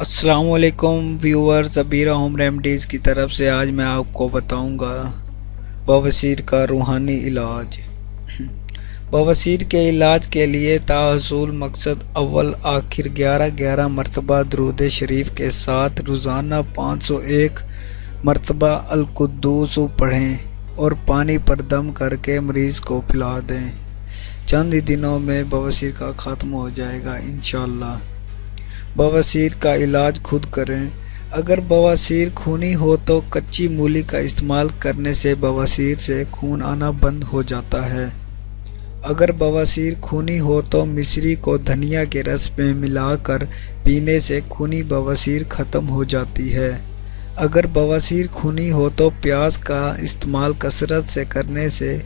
السلام علیکم viewers, ابیرہ home remedies کی طرف سے آج میں آپ کو بتاؤں گا بواسیر کا روحانی علاج۔ بواسیر کے علاج کے لیے تاحصول مقصد اول آخر 11 مرتبہ درود شریف کے ساتھ روزانہ 501 مرتبہ القدوس پڑھیں اور پانی پر دم کر کے مریض کو پلا دیں۔ چند ہی دنوں میں بواسیر کا خاتمہ ہو جائے گا انشاءاللہ۔ بواسیر کا علاج خود کریں۔ اگر بواسیر خونی ہو تو کچی مولی کا استعمال کرنے سے بواسیر سے خون آنا بند ہو جاتا ہے۔ اگر بواسیر خونی ہو تو مصری کو دھنیا کے رس میں ملا کر پینے سے خونی بواسیر ختم ہو جاتی ہے۔ اگر بواسیر خونی ہو تو پیاز کا استعمال کثرت سے کرنے سے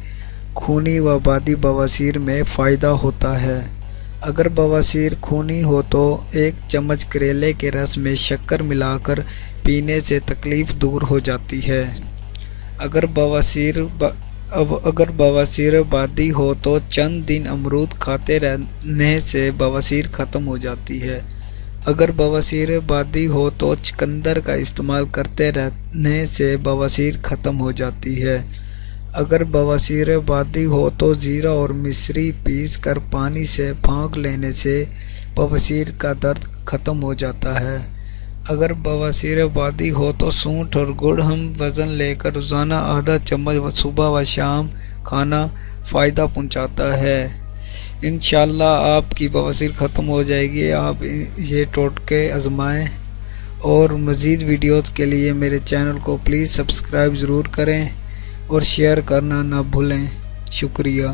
خونی و بادی بواسیر میں فائدہ ہوتا ہے۔ اگر بواسیر خونی ہو تو 1 چمچ کریلے کے رس میں شکر ملا کر پینے سے تکلیف دور ہو جاتی ہے۔ اگر بواسیر بادی ہو تو چند دن امرود کھاتے رہنے سے بواسیر ختم ہو جاتی ہے۔ اگر بواسیر بادی ہو تو چقندر کا استعمال کرتے رہنے سے بواسیر ختم ہو جاتی ہے۔ اگر بواسیر بادی ہو تو زیرہ اور مصری پیس کر پانی سے پھونک لینے سے بواسیر کا درد ختم ہو جاتا ہے۔ اگر بواسیر بادی ہو تو سونٹھ اور گڑ ہم وزن لے کر روزانہ آدھا چمچ صبح و شام کھانا فائدہ پہنچاتا ہے۔ انشاءاللہ آپ کی بواسیر ختم ہو جائے گی۔ آپ یہ ٹوٹکے آزمائیں اور مزید ویڈیوز کے لیے میرے چینل کو پلیز سبسکرائب ضرور کریں اور شیئر کرنا نہ بھولیں۔ شکریہ۔